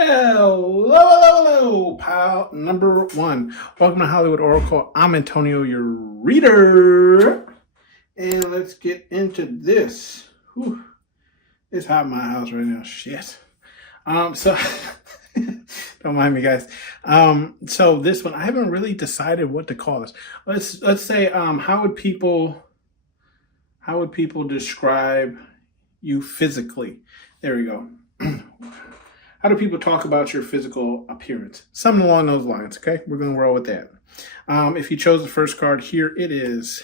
Hello, pal number one. Welcome to Hollywood Oracle. I'm Antonio, your reader. And let's get into this. Whew. It's hot in my house right now. Shit. So don't mind me, guys. So this one, I haven't really decided what to call this. Let's say, how would people describe you physically? There we go. How do people talk about your physical appearance? Something along those lines, okay? We're going to roll with that. If you chose the first card, here it is.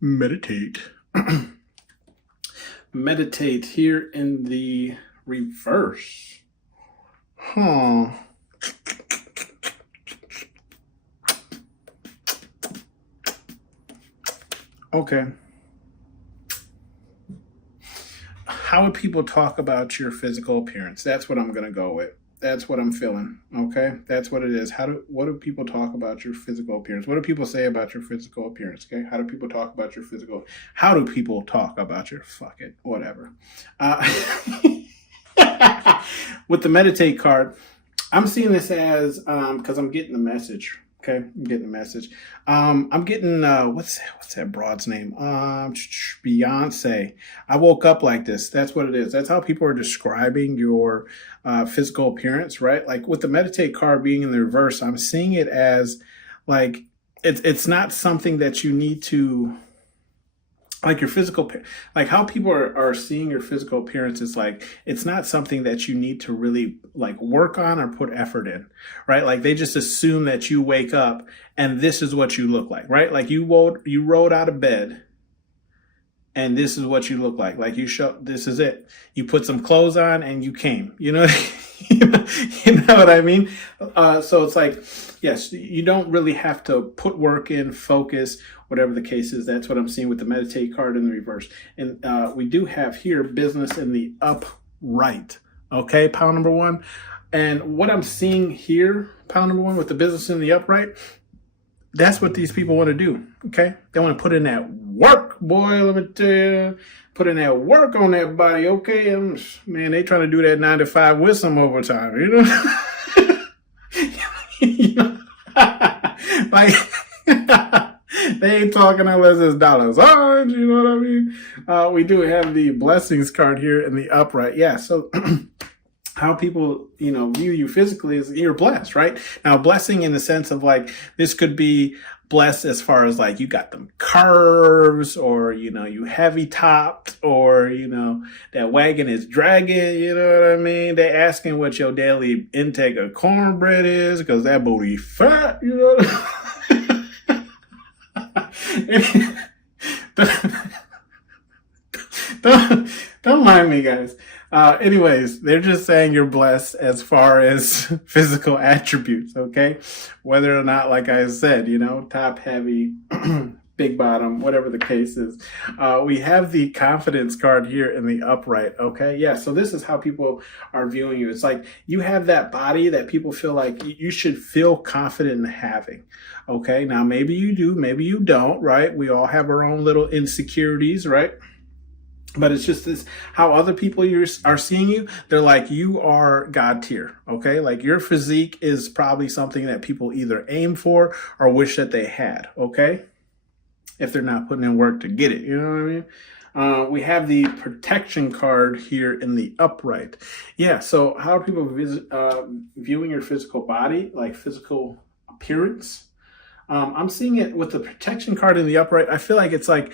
Meditate. Meditate here in the reverse. Huh. Okay. How would people talk about your physical appearance? That's what I'm going to go with. That's what I'm feeling. Okay. That's what it is. What do people talk about your physical appearance? What do people say about your physical appearance? Okay. How do people talk about your fuck it, whatever. With the meditate card, I'm seeing this as, cause I'm getting the message. Okay, I'm getting the message. I'm getting what's that broad's name? Beyonce. I woke up like this. That's what it is. That's how people are describing your physical appearance, right? Like with the meditate card being in the reverse, I'm seeing it as like it's not something that you need to, like your physical, like how people are seeing your physical appearance is like, it's not something that you need to really like work on or put effort in, right? Like they just assume that you wake up and this is what you look like, right? Like you rolled out of bed and this is what you look like. Like this is it. You put some clothes on and you came, you know, you know what I mean? So it's like, yes, you don't really have to put work in, focus, whatever the case is. That's what I'm seeing with the meditate card in the reverse. And we do have here business in the upright. Okay, pile number one. And what I'm seeing here, pile number one, with the business in the upright, that's what these people want to do. Okay, they want to put in that work, boy. Let me tell you, put in that work on that body. Okay, man, they trying to do that 9 to 5 with some overtime. You know, you know? Like they ain't talking unless it's dollars. Oh, you know what I mean? We do have the blessings card here in the upright. Yeah, so. How people, view you physically is you're blessed, right? Now, blessing in the sense of like, this could be blessed as far as like you got them curves or, you heavy topped or, that wagon is dragging, you know what I mean? They asking what your daily intake of cornbread is because that booty fat, you know? Don't mind me, guys. Anyways, they're just saying you're blessed as far as physical attributes, okay? Whether or not, like I said, top heavy, big bottom, whatever the case is. We have the confidence card here in the upright, okay? Yeah, so this is how people are viewing you. It's like you have that body that people feel like you should feel confident in having, okay? Now, maybe you do, maybe you don't, right? We all have our own little insecurities, right? But it's just this, how other people are seeing you. They're like, you are God tier, okay? Like your physique is probably something that people either aim for or wish that they had, okay? If they're not putting in work to get it, you know what I mean? We have the protection card here in the upright. Yeah, so how are people viewing your physical body, like physical appearance? I'm seeing it with the protection card in the upright. I feel like it's like,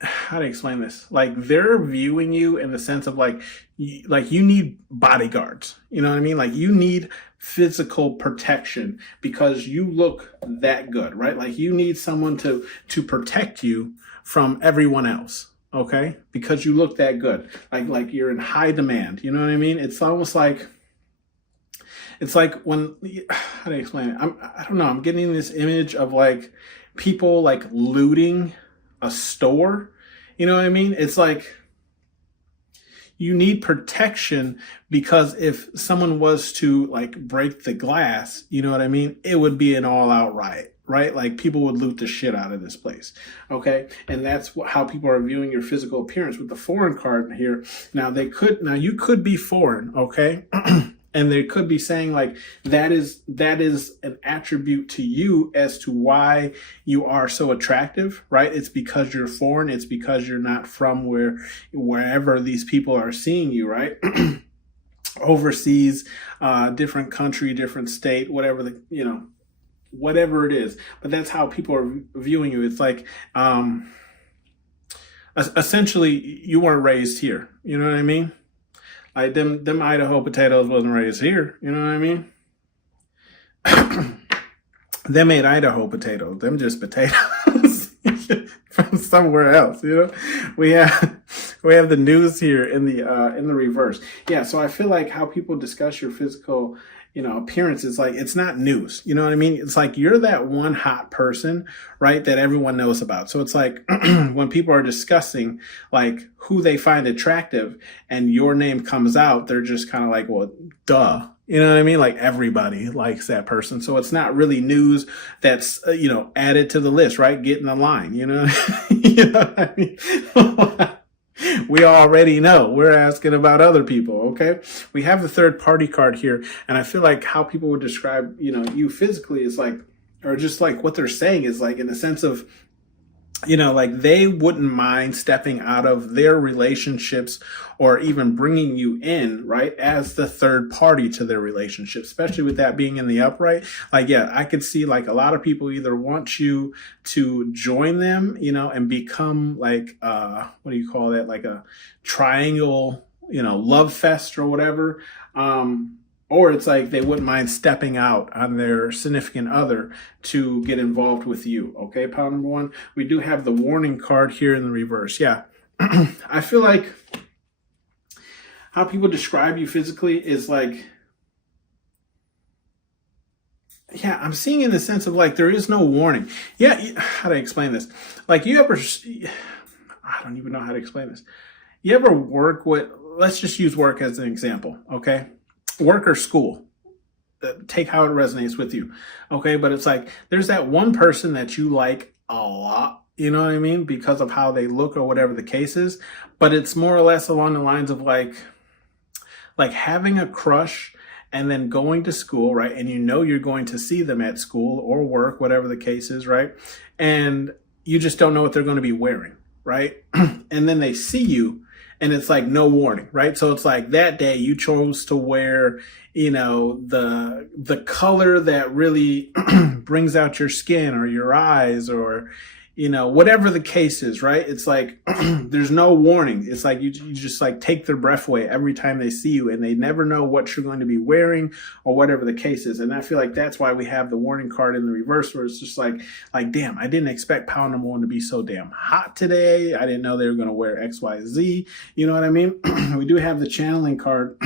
how to explain this? Like they're viewing you in the sense of like you need bodyguards. You know what I mean? Like you need physical protection because you look that good, right? Like you need someone to protect you from everyone else. Okay. Because you look that good. Like you're in high demand. You know what I mean? It's almost like, it's like when, how do you explain it? I don't know. I'm getting this image of like people like looting a store. You know what I mean? It's like you need protection because if someone was to like break the glass, you know what I mean? It would be an all out riot, right? Like people would loot the shit out of this place. Okay. And that's how people are viewing your physical appearance with the foreign card here. Now you could be foreign. Okay. And they could be saying like that is an attribute to you as to why you are so attractive, right? It's because you're foreign. It's because you're not from wherever these people are seeing you, right? Overseas, different country, different state, whatever whatever it is. But that's how people are viewing you. It's like, essentially you weren't raised here. You know what I mean? Like them Idaho potatoes wasn't raised here. You know what I mean? Them ain't Idaho potatoes. Them just potatoes from somewhere else. You know, we have the news here in the reverse. Yeah. So I feel like how people discuss your physical, appearance is like, it's not news. You know what I mean? It's like you're that one hot person, right, that everyone knows about. So it's like when people are discussing like who they find attractive and your name comes out, they're just kind of like, well, duh. You know what I mean? Like everybody likes that person. So it's not really news that's, added to the list, right? Get in the line, you know? You know what I mean? We already know. We're asking about other people, okay? We have the third party card here, and I feel like how people would describe, you physically is like, or just like what they're saying is like in the sense of, like they wouldn't mind stepping out of their relationships or even bringing you in, right, as the third party to their relationship, especially with that being in the upright. Like, yeah, I could see like a lot of people either want you to join them, and become like, what do you call that? Like a triangle, love fest or whatever. Or it's like they wouldn't mind stepping out on their significant other to get involved with you. Okay, pile number one. We do have the warning card here in the reverse. Yeah. I feel like how people describe you physically is like, yeah, I'm seeing in the sense of like there is no warning. Yeah, how do I explain this? Like I don't even know how to explain this. You ever work with, let's just use work as an example, okay? Work or school, take how it resonates with you. Okay. But it's like, there's that one person that you like a lot, you know what I mean? Because of how they look or whatever the case is. But it's more or less along the lines of like having a crush and then going to school, right? And you're going to see them at school or work, whatever the case is, right? And you just don't know what they're going to be wearing, right? And then they see you. And it's like no warning, right? So it's like that day you chose to wear, the color that really brings out your skin or your eyes or, whatever the case is, right? It's like there's no warning. It's like you just like take their breath away every time they see you, and they never know what you're going to be wearing or whatever the case is. And I feel like that's why we have the warning card in the reverse, where it's just like damn, I didn't expect pile number one to be so damn hot today. I didn't know they were going to wear XYZ. You know what I mean? We do have the channeling card.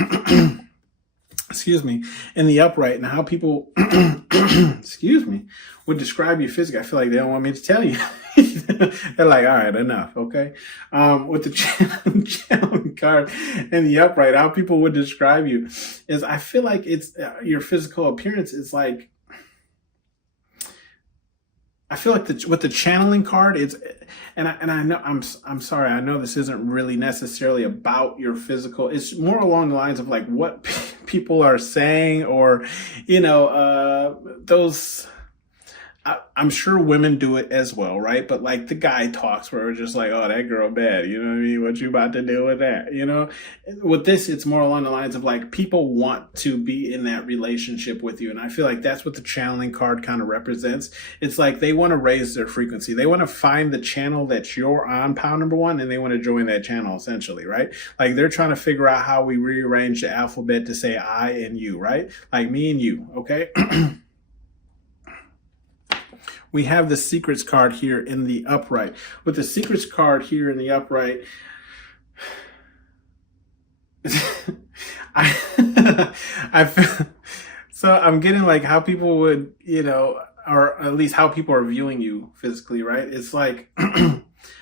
Excuse me, in the upright, and how people, excuse me, would describe you physically. I feel like they don't want me to tell you. They're like, all right, enough, okay? With the channeling card in the upright, how people would describe you is, I feel like it's your physical appearance is like, I feel like with the channeling card, it's, and I know I'm sorry, I know this isn't really necessarily about your physical. It's more along the lines of like what people are saying, or those. I'm sure women do it as well, right? But like the guy talks where it's just like, oh, that girl bad. You know what I mean? What you about to do with that? With this, it's more along the lines of like people want to be in that relationship with you. And I feel like that's what the channeling card kind of represents. It's like they want to raise their frequency. They want to find the channel that you're on, pile number one, and they want to join that channel essentially, right? Like they're trying to figure out how we rearrange the alphabet to say I and you, right? Like me and you, okay? We have the secrets card here in the upright. With the secrets card here in the upright, I feel, so I'm getting like how people would, or at least how people are viewing you physically, right? It's like,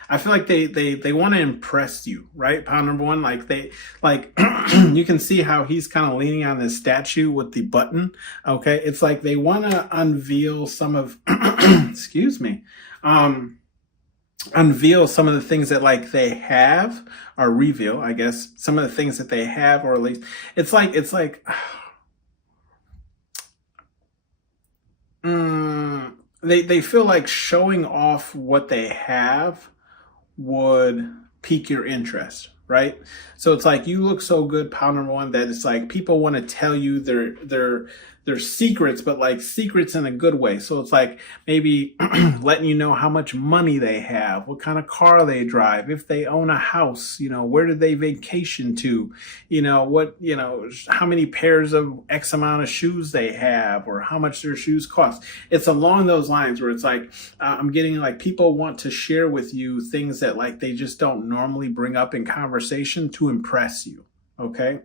I feel like they want to impress you, right? Pile number one, you can see how he's kind of leaning on this statue with the button. Okay. It's like they want to unveil some of, excuse me, unveil some of the things that like they have, or reveal, I guess, some of the things that they have, or at least it's like, they feel like showing off what they have would pique your interest, right? So it's like you look so good, pound number one, that it's like people want to tell you their secrets, but like secrets in a good way. So it's like maybe letting you know how much money they have, what kind of car they drive, if they own a house, where did they vacation to, how many pairs of X amount of shoes they have, or how much their shoes cost. It's along those lines where it's like I'm getting like people want to share with you things that like they just don't normally bring up in conversation to impress you. Okay.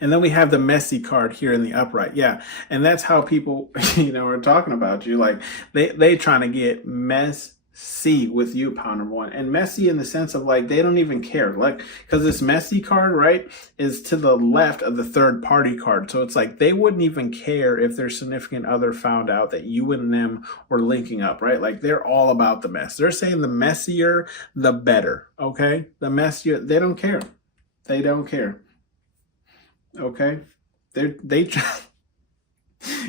And then we have the messy card here in the upright. Yeah. And that's how people, are talking about you. Like they trying to get messy with you, pound number one. And messy in the sense of like, they don't even care. Like, cause this messy card, right, is to the left of the third party card. So it's like, they wouldn't even care if their significant other found out that you and them were linking up, right? Like they're all about the mess. They're saying the messier, the better. Okay. The messier, they don't care. They don't care. Okay, they try,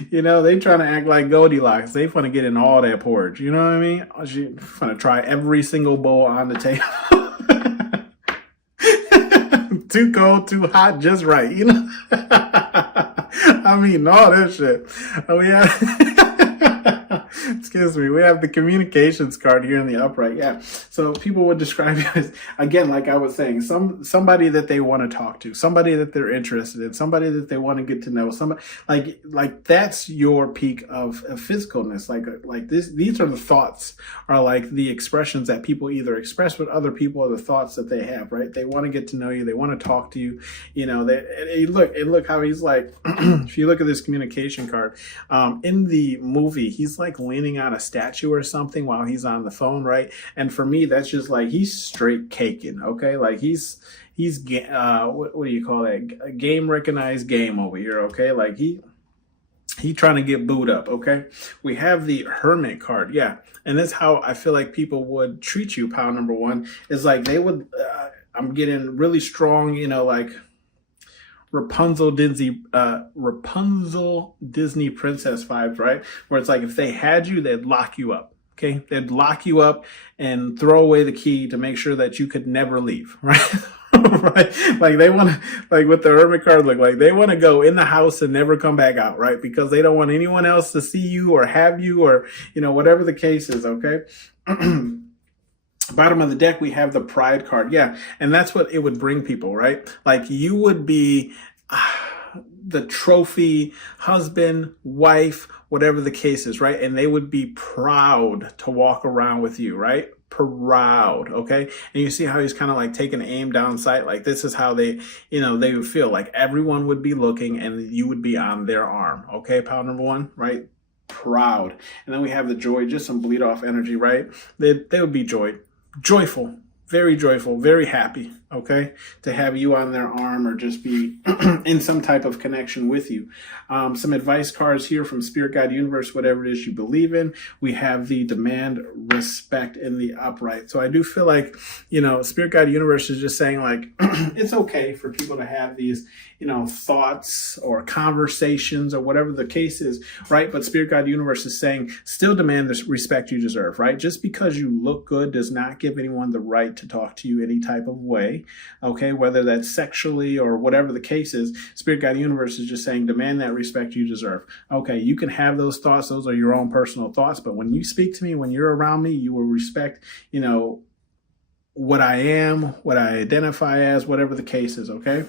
they trying to act like Goldilocks. They want to get in all that porridge. You know what I mean? She want to try every single bowl on the table. Too cold, too hot, just right. I mean, all that shit. Excuse me. We have the communications card here in the upright. Yeah. So people would describe you as, again, like I was saying, somebody that they want to talk to, somebody that they're interested in, somebody that they want to get to know, somebody like that's your peak of physicalness. Like this, these are the thoughts, are like the expressions that people either express with other people or the thoughts that they have, right? They want to get to know you. They want to talk to you. Look how he's like, if you look at this communication card, in the movie, he's like leaning on a statue or something while he's on the phone, right? And for me, that's just like he's straight caking, okay? Like he's what do you call that? Game recognized game over here, okay? Like he trying to get booed up, okay? We have the Hermit card, yeah. And that's how I feel like people would treat you, pound number one, is like they would, I'm getting really strong, like Rapunzel Disney princess vibes, right? Where it's like if they had you, they'd lock you up. Okay, they'd lock you up and throw away the key to make sure that you could never leave, right? Right? Like they want to, like with the Hermit card, look like they want to go in the house and never come back out, right? Because they don't want anyone else to see you or have you or whatever the case is. Okay. Bottom of the deck, we have the Pride card. Yeah. And that's what it would bring people, right? Like you would be the trophy husband, wife, whatever the case is, right? And they would be proud to walk around with you, right? Proud. Okay. And you see how he's kind of like taking aim down sight. Like this is how they would feel like everyone would be looking and you would be on their arm. Okay. Pound number one, right? Proud. And then we have the joy, just some bleed off energy, right? They would be joyful, very happy, okay, to have you on their arm or just be in some type of connection with you. Some advice cards here from Spirit Guide Universe, whatever it is you believe in. We have the demand respect in the upright. So I do feel like, Spirit Guide Universe is just saying like, it's okay for people to have these, thoughts or conversations or whatever the case is, right? But Spirit Guide Universe is saying still demand the respect you deserve, right? Just because you look good does not give anyone the right to talk to you any type of way, okay? Whether that's sexually or whatever the case is, Spirit Guide Universe is just saying demand that respect you deserve. Okay, you can have those thoughts. Those are your own personal thoughts. But when you speak to me, when you're around me, you will respect, what I am, what I identify as, whatever the case is, okay?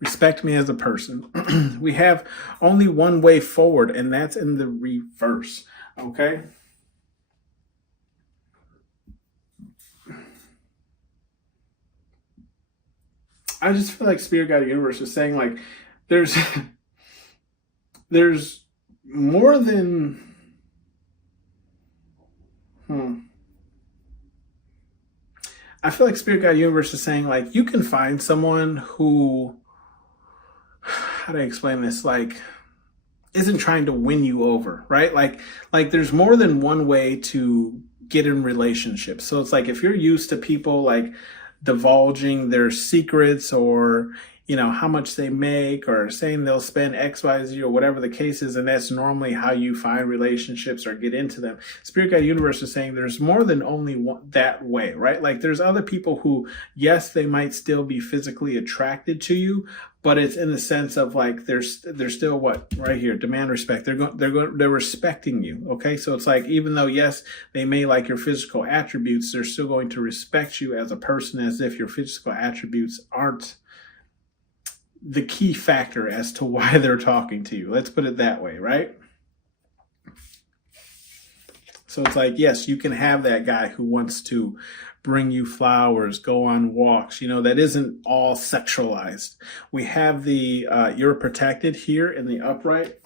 Respect me as a person. We have only one way forward, and that's in the reverse, okay? I just feel like Spirit Guide Universe is saying like there's more than I feel like Spirit Guide Universe is saying like you can find someone who, how do I explain this? Like isn't trying to win you over, right? Like there's more than one way to get in relationships. So it's like if you're used to people like divulging their secrets or how much they make, or saying they'll spend XYZ or whatever the case is, and that's normally how you find relationships or get into them. Spirit Guide Universe is saying there's more than only that way, right? Like there's other people who, yes, they might still be physically attracted to you, but it's in the sense of like they're still what right here, demand respect. They're respecting you. Okay, so it's like even though yes they may like your physical attributes, they're still going to respect you as a person, as if your physical attributes aren't the key factor as to why they're talking to you. Let's put it that way, right? So it's like, yes, you can have that guy who wants to bring you flowers, go on walks, that isn't all sexualized. We have the you're protected here in the upright.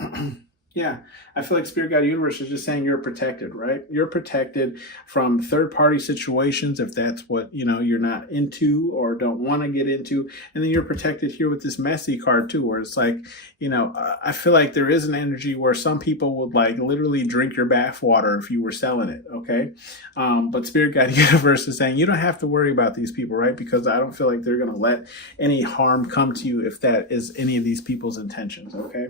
Yeah, I feel like Spirit Guide Universe is just saying you're protected, right? You're protected from third-party situations if that's what, you're not into or don't want to get into. And then you're protected here with this messy card too, where it's like, I feel like there is an energy where some people would like literally drink your bath water if you were selling it, okay? But Spirit Guide Universe is saying you don't have to worry about these people, right? Because I don't feel like they're going to let any harm come to you if that is any of these people's intentions, okay?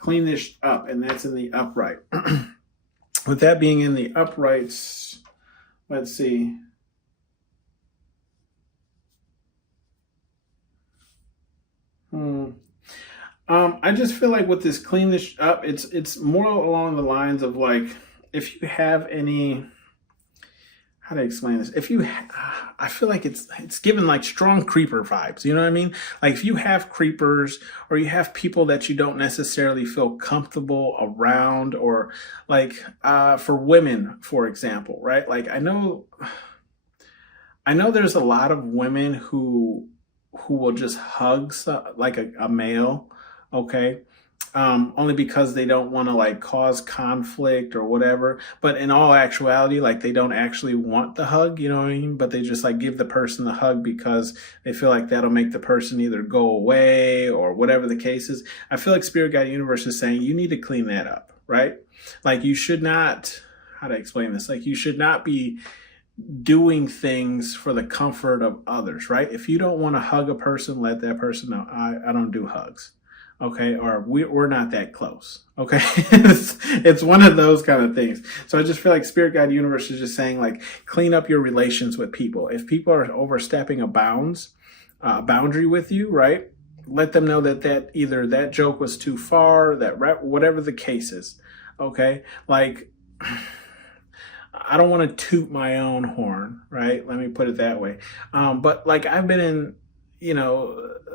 Clean this up, and that's in the upright. With that being in the uprights, let's see. I just feel like with this clean this up, it's more along the lines of like, if you have any, how to explain this? I feel like it's given like strong creeper vibes. You know what I mean? Like if you have creepers or you have people that you don't necessarily feel comfortable around, or like for women, for example, right? Like I know there's a lot of women who will just hug like a male, okay? Only because they don't want to like cause conflict or whatever. But in all actuality, like they don't actually want the hug, you know what I mean? But they just like give the person the hug because they feel like that'll make the person either go away or whatever the case is. I feel like Spirit Guide Universe is saying you need to clean that up, right? Like you should not, how to explain this? Like you should not be doing things for the comfort of others, right? If you don't want to hug a person, let that person know, I don't do hugs. Okay, or we're not that close. Okay, it's one of those kind of things. So I just feel like Spirit Guide Universe is just saying like clean up your relations with people. If people are overstepping a boundary with you, right? Let them know that either that joke was too far, whatever the case is. Okay, like I don't want to toot my own horn, right? Let me put it that way. But like I've been in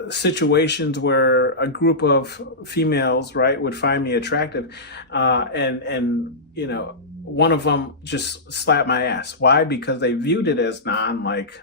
situations where a group of females, right, would find me attractive, and one of them just slapped my ass. Why? Because they viewed it as like,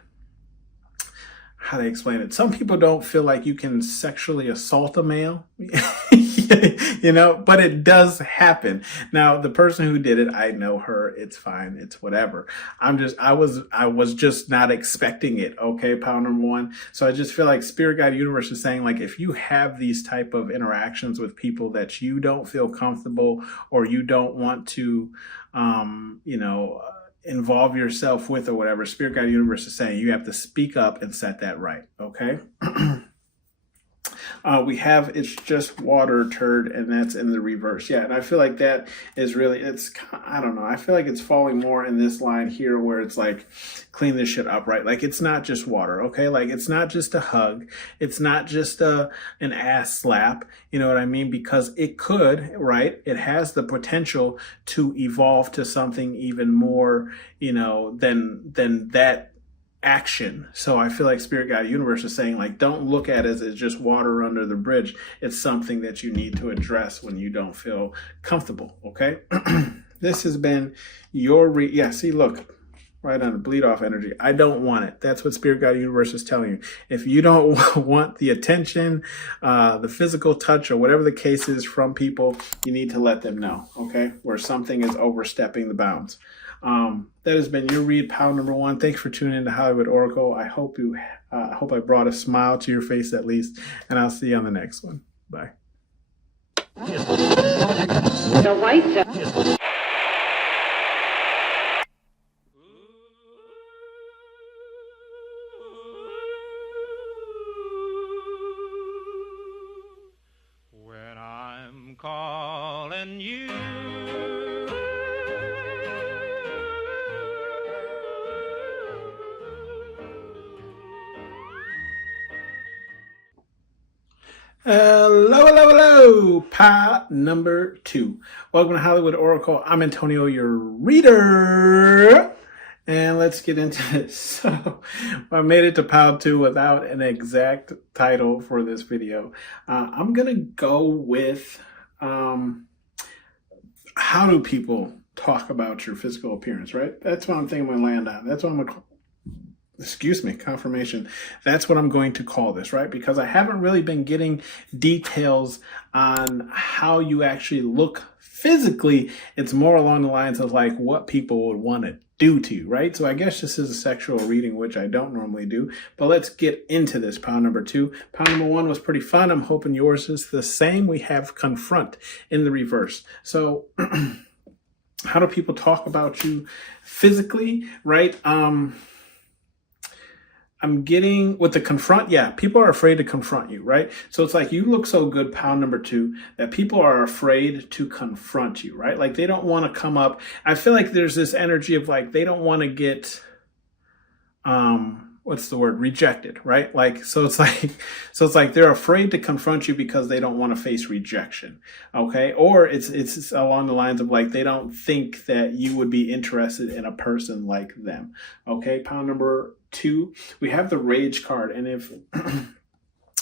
how to explain it? Some people don't feel like you can sexually assault a male, but it does happen. Now, the person who did it, I know her. It's fine. It's whatever. I was just not expecting it. Okay, pile number one. So I just feel like Spirit Guide Universe is saying like, if you have these type of interactions with people that you don't feel comfortable or you don't want to, involve yourself with or whatever, Spirit Guide Universe is saying you have to speak up and set that right, okay? We have It's Just Water Turd, and that's in the reverse. Yeah, and I feel like that is really, I don't know. I feel like it's falling more in this line here where it's like, clean this shit up, right? Like it's not just water, okay? Like it's not just a hug. It's not just an ass slap. You know what I mean? Because it could, right? It has the potential to evolve to something even more, than that action. So I feel like Spirit Guide Universe is saying like, don't look at it as it's just water under the bridge. It's something that you need to address when you don't feel comfortable, okay? This has been your see, look, right on the bleed off energy. I don't want it. That's what Spirit Guide Universe is telling you. If you don't want the attention, the physical touch, or whatever the case is from people, you need to let them know, okay? Where something is overstepping the bounds. That has been your read, pile number one. Thanks for tuning in to Hollywood Oracle. I hope I brought a smile to your face at least, and I'll see you on the next one. Bye. The white loving you. Hello, hello, hello, pile number 2. Welcome to Hollywood Oracle. I'm Antonio, your reader. And let's get into this. So I made it to pile 2 without an exact title for this video. I'm going to go with how do people talk about your physical appearance, right? That's what I'm thinking I'm going to land on. That's what I'm going to confirmation. That's what I'm going to call this, right? Because I haven't really been getting details on how you actually look physically. It's more along the lines of like what people would want to do to you, right? So I guess this is a sexual reading, which I don't normally do, but let's get into this. Pile number 2. Pile number 1 was pretty fun. I'm hoping yours is the same. We have confront in the reverse. So how do people talk about you physically, right? I'm getting with the confront. Yeah, people are afraid to confront you, right? So it's like you look so good, pile number 2, that people are afraid to confront you, right? Like they don't want to come up. I feel like there's this energy of like they don't want to get what's the word, rejected, right? Like so it's like they're afraid to confront you because they don't want to face rejection, okay? Or it's along the lines of like they don't think that you would be interested in a person like them, okay? Pile number 2, we have the rage card, and if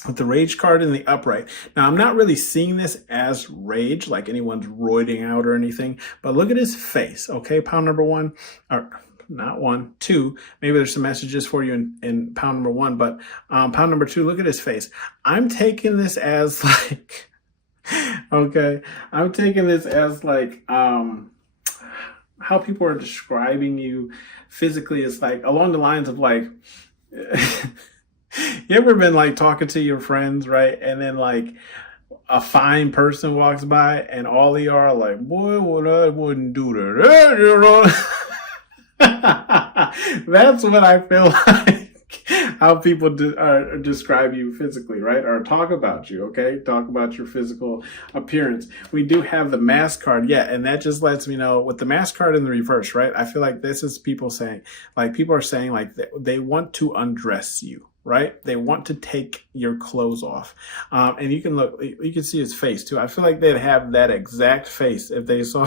with the rage card in the upright, now I'm not really seeing this as rage, like anyone's roiding out or anything, but look at his face, okay? Pile number 1, or not 1, 2, maybe there's some messages for you in pile number 1, but pile number 2, look at his face. I'm taking this as like, okay, I'm taking this as like, how people are describing you physically is like along the lines of like, you ever been like talking to your friends, right? And then like a fine person walks by and all of you are like, boy, what I wouldn't do that, you know? That's what I feel like how people describe you physically, right? Or talk about you, okay? Talk about your physical appearance. We do have the mask card, yeah, and that just lets me know with the mask card in the reverse, right? I feel like this is people saying, like people are saying like they want to undress you, right? They want to take your clothes off. And you can see his face too. I feel like they'd have that exact face if they saw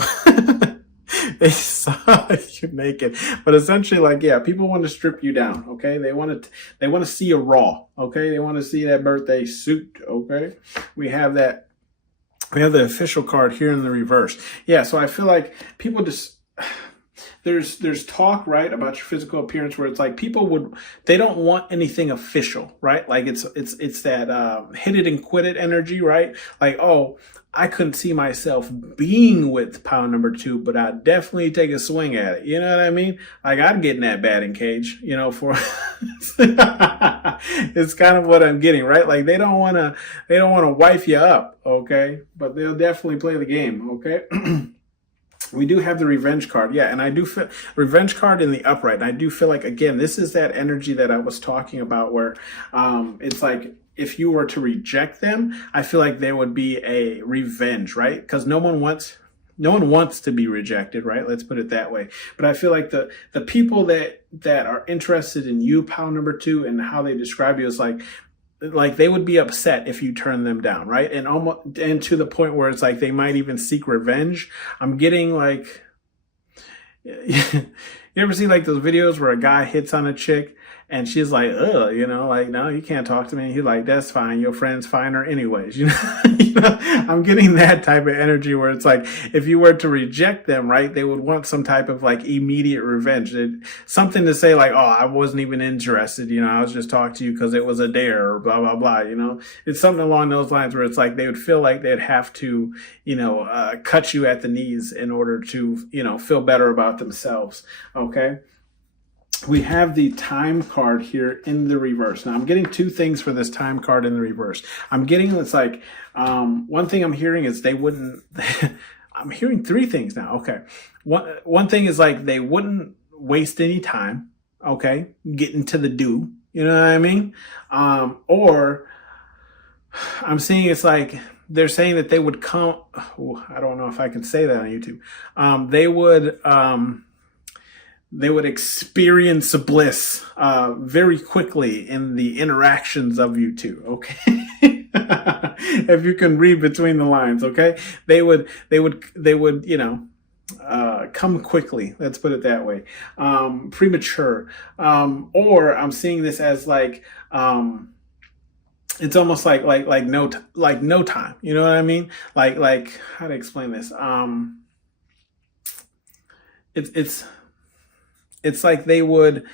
they saw you naked. But essentially, like, yeah, people want to strip you down, okay? They want to see you raw, okay? They want to see that birthday suit, okay? We have the official card here in the reverse. Yeah, so I feel like people just there's talk, right, about your physical appearance where it's like they don't want anything official, right? Like it's that hit it and quit it energy, right? Like, oh, I couldn't see myself being with pile number 2, but I'd definitely take a swing at it. You know what I mean? Like I'd get in that batting cage, you know, for it's kind of what I'm getting, right? Like they don't want to wife you up, okay? But they'll definitely play the game, okay? We do have the revenge card. Yeah, and I do feel revenge card in the upright. And I do feel like, again, this is that energy that I was talking about where it's like if you were to reject them, I feel like there would be a revenge, right? Because no one wants to be rejected, right? Let's put it that way. But I feel like the people that are interested in you, pile number 2, and how they describe you is like they would be upset if you turn them down, right? And to the point where it's like they might even seek revenge. I'm getting like, you ever see like those videos where a guy hits on a chick and she's like, ugh, you know, like, no, you can't talk to me. And he's like, that's fine. Your friend's finer anyways. You know, I'm getting that type of energy where it's like, if you were to reject them, right, they would want some type of like immediate revenge. Something to say like, oh, I wasn't even interested. You know, I was just talking to you because it was a dare or blah, blah, blah. You know, it's something along those lines where it's like they would feel like they'd have to, you know, cut you at the knees in order to, you know, feel better about themselves. Okay. We have the time card here in the reverse. Now I'm getting 2 things for this time card in the reverse. I'm getting, it's like, one thing I'm hearing is they wouldn't, I'm hearing 3 things now. Okay. One thing is like, they wouldn't waste any time. Okay. Getting to the you know what I mean? Or I'm seeing it's like, they're saying that they would come. Oh, I don't know if I can say that on YouTube. They would experience bliss very quickly in the interactions of you two. Okay. If you can read between the lines, okay, they would, come quickly. Let's put it that way. Premature. Or I'm seeing this as like, it's almost like no time. You know what I mean? Like how to explain this? It's like they wouldn't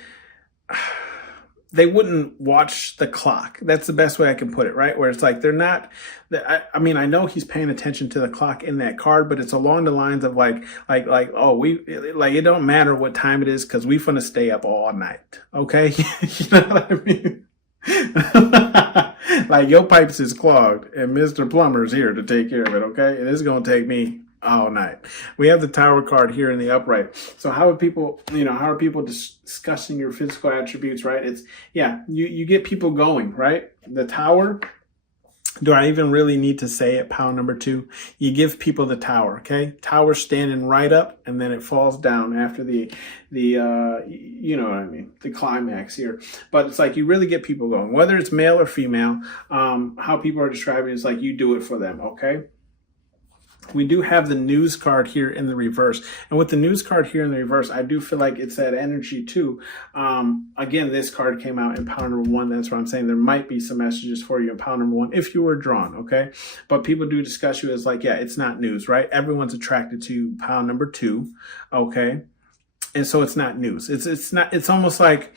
watch the clock. That's the best way I can put it, right? Where it's like they're not. I mean, I know he's paying attention to the clock in that card, but it's along the lines of like oh, it don't matter what time it is because we finna stay up all night. Okay, you know what I mean? Like your pipes is clogged and Mr. Plumber's here to take care of it. Okay, and it's gonna take me all night. We have the Tower card here in the upright. So how are people, how are people discussing your physical attributes, right? It's, you get people going, right? The Tower, do I even really need to say it? Pound number 2, you give people the Tower, okay? Tower standing right up and then it falls down after the you know what I mean, the climax here. But it's like you really get people going, whether it's male or female. How people are describing it is like you do it for them, okay? We do have the news card here in the reverse. And with the news card here in the reverse, I do feel like it's that energy too. Again, this card came out in pound number 1. That's what I'm saying. There might be some messages for you in pound number 1 if you were drawn, okay? But people do discuss you as like, yeah, it's not news, right? Everyone's attracted to pound number 2, okay? And so it's not news. It's not, it's almost like,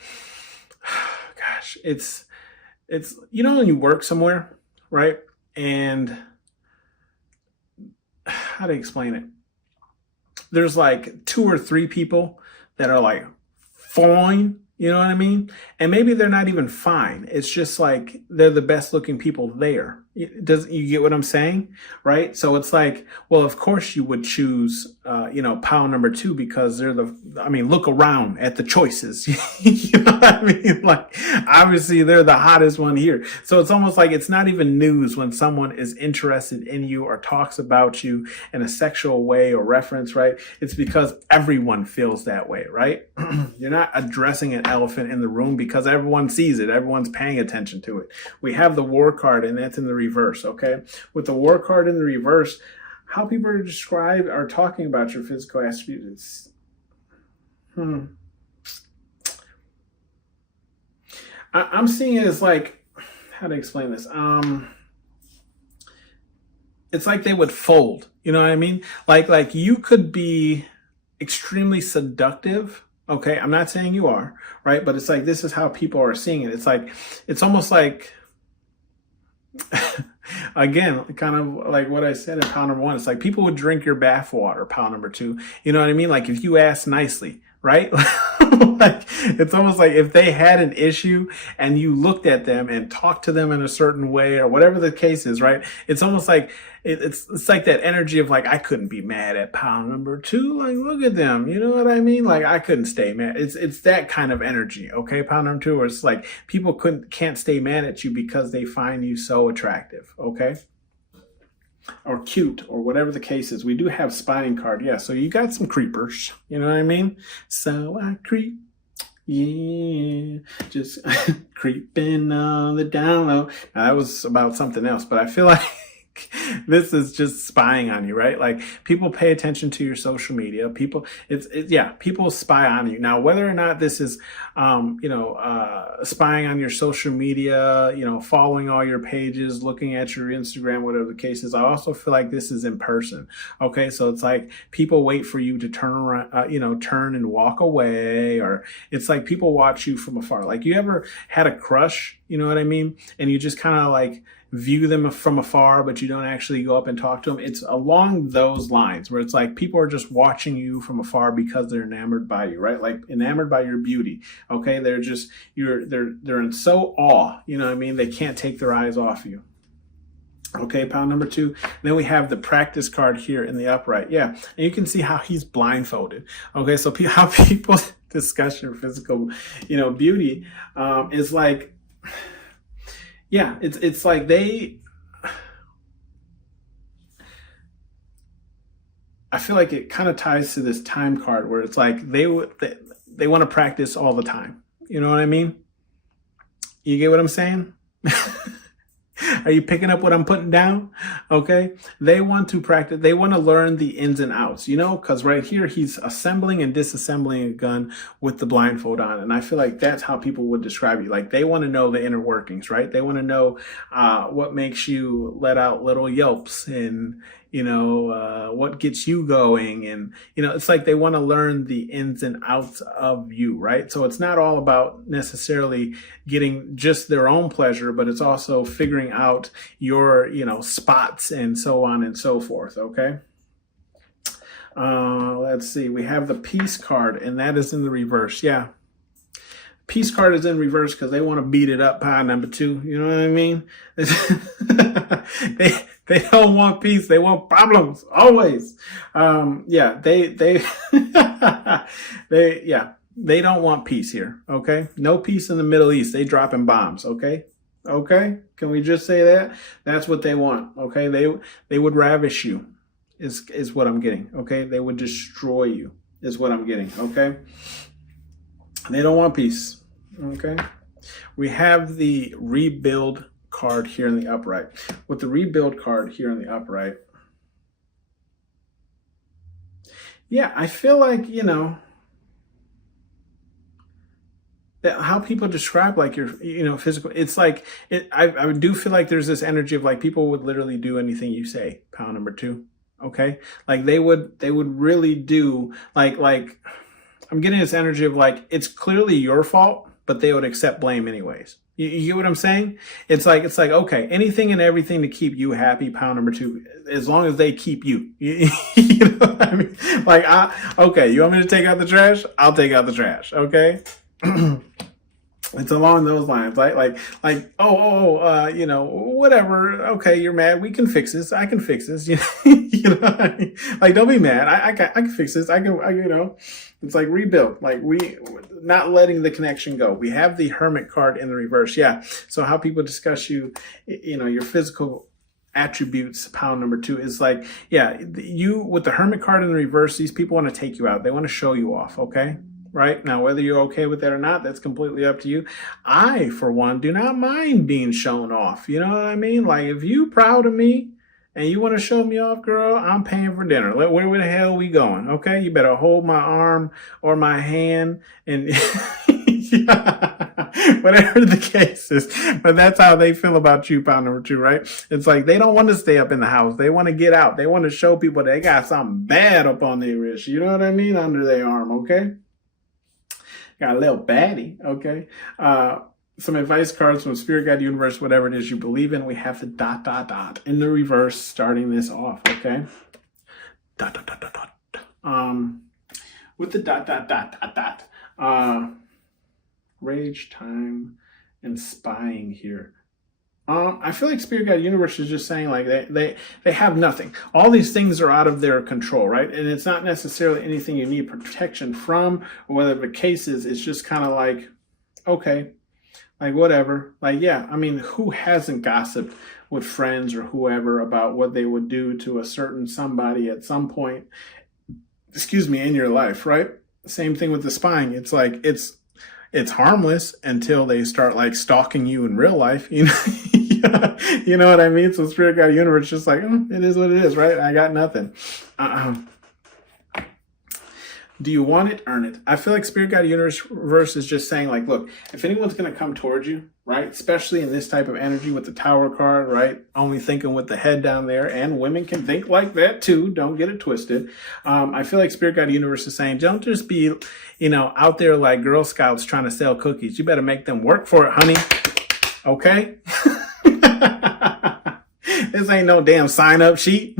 gosh, it's, when you work somewhere, right? And how to explain it? There's like 2 or 3 people that are like fine, you know what I mean? And maybe they're not even fine. It's just like they're the best looking people there. You get what I'm saying? Right? So it's like, well, of course you would choose, pound number 2 because they're look around at the choices. You know what I mean? Like, obviously they're the hottest one here. So it's almost like it's not even news when someone is interested in you or talks about you in a sexual way or reference, right? It's because everyone feels that way, right? You're not addressing an elephant in the room because everyone sees it. Everyone's paying attention to it. We have the War card and that's in the reverse, okay? With the War card in the reverse, how people are talking about your physical attributes. I'm seeing it as like, how to explain this? It's like they would fold, you know what I mean? Like you could be extremely seductive. Okay, I'm not saying you are, right? But it's like, this is how people are seeing it. It's like, it's almost like, again, kind of like what I said in pound number 1. It's like people would drink your bath water, pound number 2. You know what I mean? Like if you ask nicely, right? Like it's almost like if they had an issue and you looked at them and talked to them in a certain way or whatever the case is, right? It's almost like it's like that energy of like, I couldn't be mad at pound number 2. Like, look at them. You know what I mean? Like I couldn't stay mad. It's that kind of energy. Okay. Pound number 2, where it's like people can't stay mad at you because they find you so attractive. Okay. Or cute, or whatever the case is. We do have spying card, yeah. So you got some creepers, you know what I mean? So I creep, yeah, just creeping on the down low. Now, that was about something else, but I feel like this is just spying on you, right? Like people pay attention to your social media. People, people spy on you. Now, whether or not this is, spying on your social media, following all your pages, looking at your Instagram, whatever the case is, I also feel like this is in person. Okay. So it's like people wait for you to turn around, turn and walk away, or it's like people watch you from afar. Like you ever had a crush, you know what I mean? And you just kind of like view them from afar, but you don't actually go up and talk to them. It's along those lines where it's like people are just watching you from afar because they're enamored by you, right? Like enamored by your beauty. Okay. They're just, they're in so awe, you know what I mean? They can't take their eyes off you. Okay, pound number 2. Then we have the practice card here in the upright. Yeah. And you can see how he's blindfolded. Okay. So how people discuss your physical, beauty, is like, yeah, it's like I feel like it kind of ties to this time card where it's like they want to practice all the time. You know what I mean? You get what I'm saying? Are you picking up what I'm putting down? Okay. They want to practice. They want to learn the ins and outs, you know, because right here, he's assembling and disassembling a gun with the blindfold on. And I feel like that's how people would describe you. Like they want to know the inner workings, right? They want to know what makes you let out little yelps and, you know, what gets you going. And, you know, it's like they want to learn the ins and outs of you, right? So it's not all about necessarily getting just their own pleasure, but it's also figuring out your, you know, spots and so on and so forth. Okay. Let's see. We have the peace card, and that is in the reverse. Yeah. Peace card is in reverse because they want to beat it up, pile number 2. You know what I mean? They don't want peace. They want problems always. Yeah, they they don't want peace here. Okay, no peace in the Middle East. They dropping bombs. Okay, can we just say that? That's what they want. Okay, they would ravish you. Is what I'm getting. Okay, they would destroy you. Is what I'm getting. Okay, they don't want peace. Okay, we have the rebuild card here in the upright. With the rebuild card here in the upright, yeah, I feel like, you know, that how people describe like your, you know, physical, it's like I do feel like there's this energy of like people would literally do anything you say, pound number 2. Okay, like they would really do like I'm getting this energy of like it's clearly your fault, but they would accept blame anyways. You get what I'm saying? It's like, okay, anything and everything to keep you happy, pound number 2, as long as they keep you. You know what I mean? Like, okay, you want me to take out the trash? I'll take out the trash, okay? It's along those lines, like, you know, whatever. Okay, you're mad. We can fix this. I can fix this. You know what I mean? Like, don't be mad. I can fix this. I you know, it's like rebuild. Like not letting the connection go. We have the Hermit card in the reverse. Yeah. So how people discuss you, you know, your physical attributes, pound number 2 is like, yeah, you with the Hermit card in the reverse, these people want to take you out. They want to show you off. Okay. Right now, whether you're okay with that or not, that's completely up to you. I, for one, do not mind being shown off. You know what I mean? Like, if you proud of me and you want to show me off, girl, I'm paying for dinner. Where the hell we going? Okay, you better hold my arm or my hand, and whatever the case is. But that's how they feel about you, pound number 2, right? It's like they don't want to stay up in the house. They want to get out. They want to show people they got something bad up on their wrist. You know what I mean? Under their arm. Okay. Got a little baddie, okay? Some advice cards from Spirit Guide, Universe, whatever it is you believe in. We have the ... in the reverse, starting this off, okay? ... With the ... rage, time, and spying here. I feel like Spirit Guide Universe is just saying like they have nothing. All these things are out of their control, right? And it's not necessarily anything you need protection from, or whatever the case is. It's just kind of like, okay, like whatever. Like, yeah, I mean, who hasn't gossiped with friends or whoever about what they would do to a certain somebody at some point, in your life, right? Same thing with the spying. It's like, it's harmless until they start like stalking you in real life, you know? You know what I mean? So Spirit Guide Universe just like, it is what it is, right? I got nothing. Do you want it? Earn it. I feel like Spirit Guide Universe is just saying like, look, if anyone's going to come towards you, right? Especially in this type of energy with the Tower card, right? Only thinking with the head down there, and women can think like that too. Don't get it twisted. I feel like Spirit Guide Universe is saying, don't just be, you know, out there like Girl Scouts trying to sell cookies. You better make them work for it, honey. Okay? This ain't no damn sign-up sheet.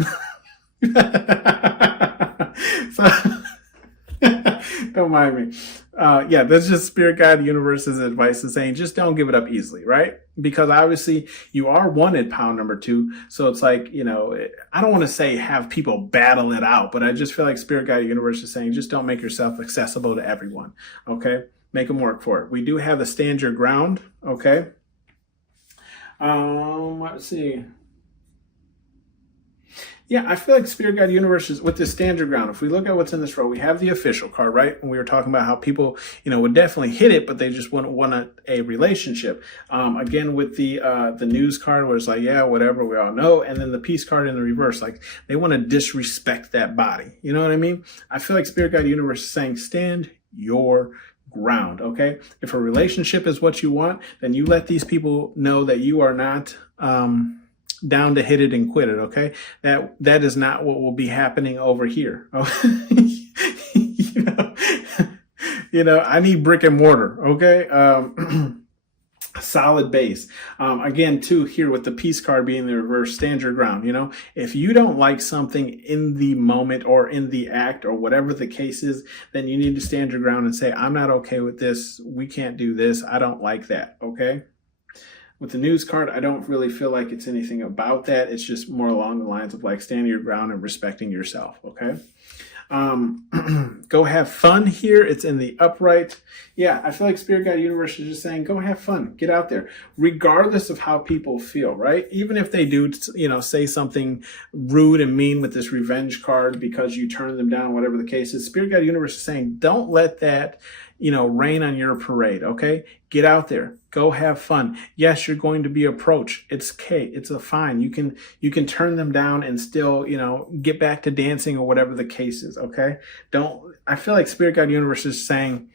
So, don't mind me. Yeah, that's just Spirit Guide Universe's advice is saying just don't give it up easily, right? Because obviously you are wanted, pound number 2. So it's like, you know, I don't want to say have people battle it out, but I just feel like Spirit Guide Universe is saying just don't make yourself accessible to everyone, okay? Make them work for it. We do have the stand your ground, okay? Let's see. Yeah, I feel like Spirit Guide Universe is with the standard ground. If we look at what's in this row, we have the official card, right? And we were talking about how people, would definitely hit it, but they just wouldn't want a relationship. Again, with the news card, where it's like, yeah, whatever, we all know, and then the peace card in the reverse, like they want to disrespect that body. You know what I mean? I feel like Spirit Guide Universe is saying, stand your ground. Okay, if a relationship is what you want, then you let these people know that you are not down to hit it and quit it. Okay, that is not what will be happening over here. I need brick and mortar. Okay, solid base. Again, too, here with the peace card being the reverse, stand your ground. If you don't like something in the moment or in the act or whatever the case is, then you need to stand your ground and say, I'm not okay with this. We can't do this. I don't like that. Okay. With the news card, I don't really feel like it's anything about that. It's just more along the lines of like standing your ground and respecting yourself. Okay. Go have fun here. It's in the upright. Yeah, I feel like Spirit Guide Universe is just saying, go have fun, get out there, regardless of how people feel, right? Even if they do, say something rude and mean with this revenge card because you turn them down, whatever the case is, Spirit Guide Universe is saying, don't let that, rain on your parade. Okay. Get out there, go have fun. Yes, you're going to be approached. It's okay. It's a fine. You can turn them down and still, get back to dancing or whatever the case is. Okay. I feel like Spirit Guide Universe is saying,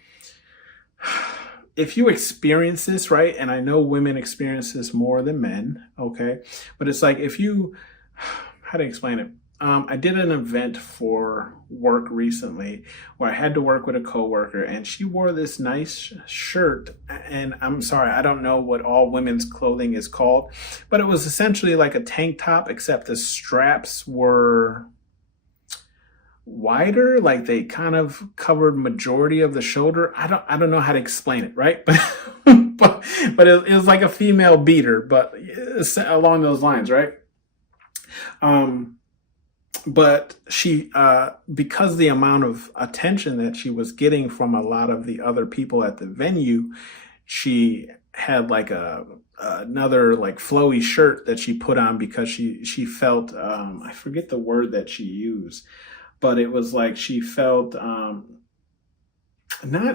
if you experience this, right? And I know women experience this more than men. Okay. But it's like, how to explain it? I did an event for work recently where I had to work with a coworker, and she wore this nice shirt. And I'm sorry, I don't know what all women's clothing is called, but it was essentially like a tank top, except the straps were wider, like they kind of covered majority of the shoulder. I don't know how to explain it, right? But it was like a female beater, but it's along those lines, right? But she, because the amount of attention that she was getting from a lot of the other people at the venue, she had like another like flowy shirt that she put on because she felt, I forget the word that she used, but it was like she felt not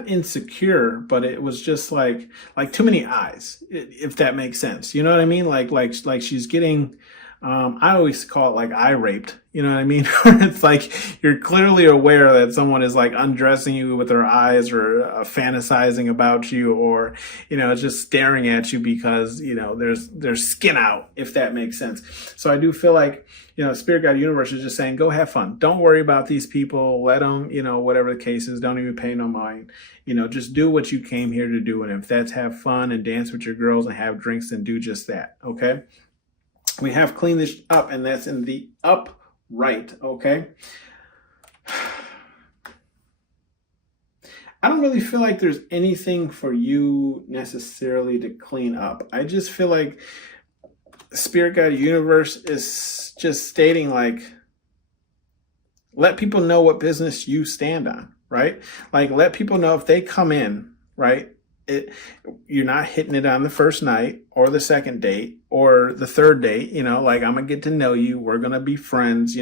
insecure, but it was just like too many eyes, if that makes sense. You know what I mean? Like she's getting, I always call it like eye raped. You know what I mean? Where it's like you're clearly aware that someone is like undressing you with their eyes or fantasizing about you, or just staring at you because there's skin out, if that makes sense. So I do feel like Spirit Guide Universe is just saying, go have fun. Don't worry about these people. Let them, whatever the case is, don't even pay no mind. Just do what you came here to do, and if that's have fun and dance with your girls and have drinks, then do just that. Okay. We have clean this up, and that's in the upright. Okay. I don't really feel like there's anything for you necessarily to clean up. I just feel like Spirit Guide Universe is just stating like, let people know what business you stand on, right? Like let people know if they come in, right? You're not hitting it on the first night or the second date or the third date, like I'm gonna get to know you. We're gonna be friends.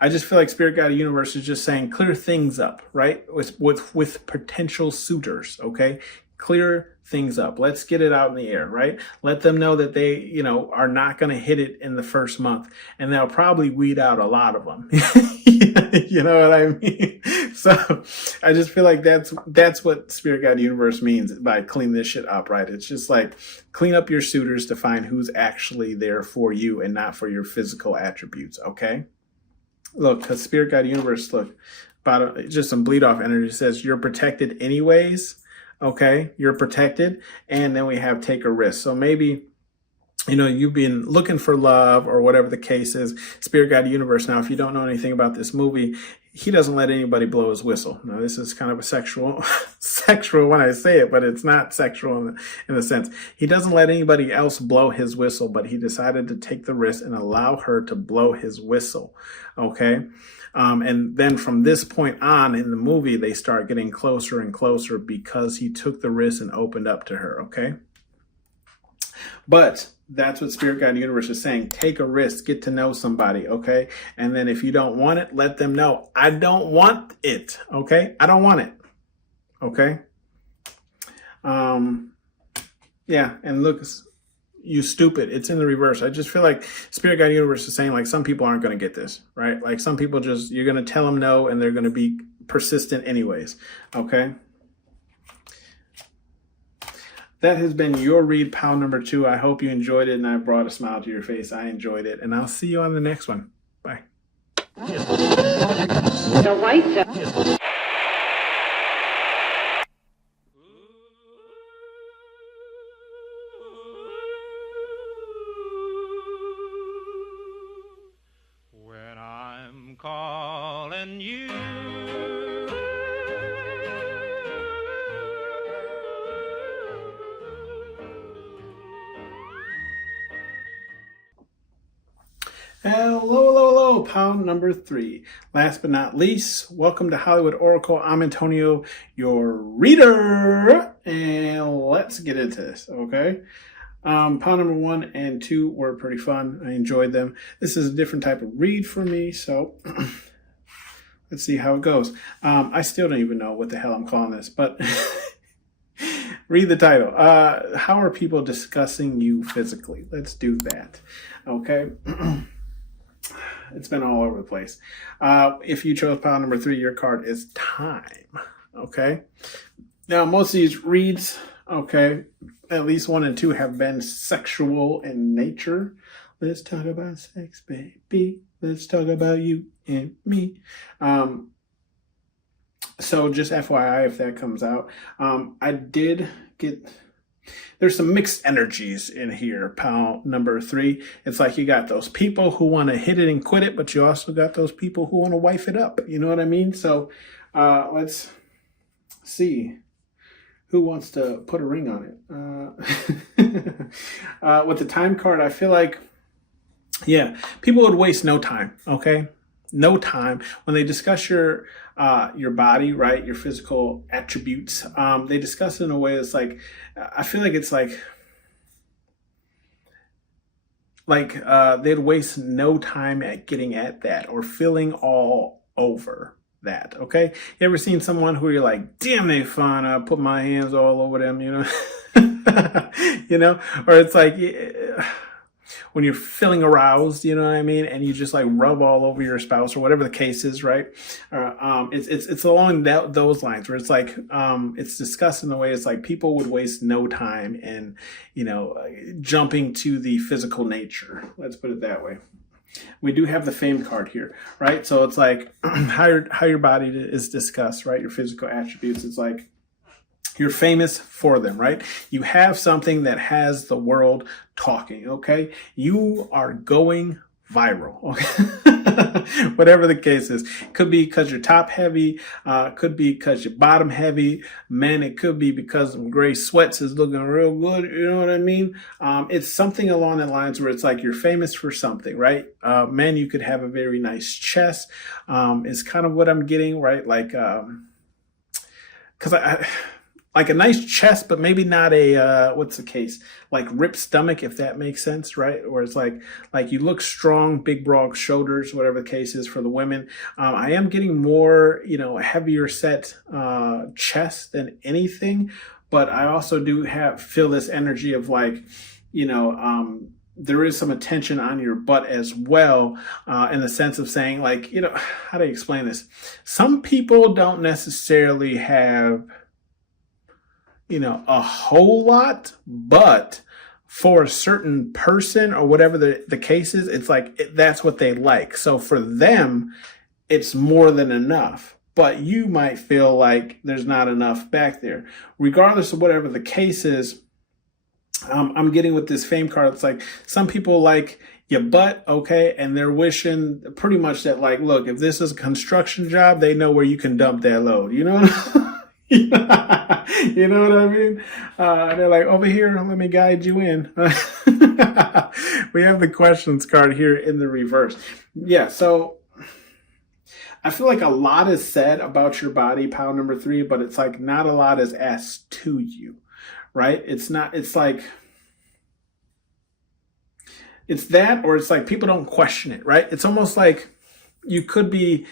I just feel like Spirit Guide Universe is just saying clear things up, right? With potential suitors. Okay. Clear things up. Let's get it out in the air, right? Let them know that they, are not going to hit it in the first month, and they'll probably weed out a lot of them. You know what I mean? So I just feel like that's what Spirit Guide Universe means by clean this shit up, right? It's just like clean up your suitors to find who's actually there for you and not for your physical attributes. Okay. Look, because Spirit Guide Universe, look, about just some bleed off energy says you're protected anyways. Okay, you're protected. And then we have take a risk. So maybe, you've been looking for love or whatever the case is. Spirit Guide Universe. Now, if you don't know anything about this movie, he doesn't let anybody blow his whistle. Now, this is kind of a sexual when I say it, but it's not sexual in the sense. He doesn't let anybody else blow his whistle, but he decided to take the risk and allow her to blow his whistle. Okay. And then from this point on in the movie, they start getting closer and closer because he took the risk and opened up to her. Okay. But that's what Spirit Guide Universe is saying. Take a risk, get to know somebody, okay? And then if you don't want it, let them know. I don't want it, okay? I don't want it, okay? Yeah, and look, you stupid. It's in the reverse. I just feel like Spirit Guide Universe is saying, like, some people aren't going to get this, right? Like, some people just, you're going to tell them no, and they're going to be persistent anyways, okay? That has been your read, pal number 2. I hope you enjoyed it and I brought a smile to your face. I enjoyed it. And I'll see you on the next one. Bye. The white zone. When I'm calling you, Hello, pound number 3. Last but not least, welcome to Hollywood Oracle. I'm Antonio, your reader, and let's get into this, okay? Pound number 1 and 2 were pretty fun. I enjoyed them. This is a different type of read for me, so let's see how it goes. I still don't even know what the hell I'm calling this, but read the title. How are people discussing you physically? Let's do that, okay? It's been all over the place. If you chose pile number 3, your card is time. Okay. Now, most of these reads, okay, at least 1 and 2 have been sexual in nature. Let's talk about sex, baby. Let's talk about you and me. So just FYI, if that comes out, I did get... There's some mixed energies in here, pal number 3. It's like you got those people who want to hit it and quit it, but you also got those people who want to wife it up. You know what I mean? So let's see who wants to put a ring on it. With the time card, I feel like, yeah, people would waste no time, okay? No time. When they discuss your body, right, your physical attributes, they discuss it in a way that's like, I feel like it's like they'd waste no time at getting at that or feeling all over that, okay? You ever seen someone who you're like, damn, they fun, I put my hands all over them, you know? You know? Or it's like... when you're feeling aroused, you know what I mean, and you just like rub all over your spouse or whatever the case is, right? It's along those lines where it's like it's discussed in the way it's like people would waste no time in, you know, jumping to the physical nature. Let's put it that way. We do have the fame card here, right? So it's like how your body is discussed, right? Your physical attributes. It's like you're famous for them, right? You have something that has the world talking, okay? You are going viral, okay? Whatever the case is. Could be because you're top heavy. Could be because you're bottom heavy. Man, it could be because some gray sweats is looking real good. You know what I mean? It's something along the lines where it's like you're famous for something, right? Man, you could have a very nice chest. Is kind of what I'm getting, right? Like, because I like a nice chest, but maybe not a, what's the case? Like ripped stomach, if that makes sense, right? Where it's like you look strong, big, broad shoulders, whatever the case is for the women. I am getting more, you know, heavier set chest than anything, but I also do feel this energy of like, you know, there is some attention on your butt as well, in the sense of saying like, you know, how do I explain this? Some people don't necessarily have, you know, a whole lot, but for a certain person or whatever the case is, it's like that's what they like. So for them, it's more than enough. But you might feel like there's not enough back there. Regardless of whatever the case is, I'm getting with this fame card. It's like some people like your butt, okay, and they're wishing pretty much that like, look, if this is a construction job, they know where you can dump that load. You know what You know what I mean? They're like, over here, let me guide you in. We have the questions card here in the reverse. Yeah, so I feel like a lot is said about your body, pile number 3, but it's like not a lot is asked to you, right? It's like it's that, or it's like people don't question it, right? It's almost like you could be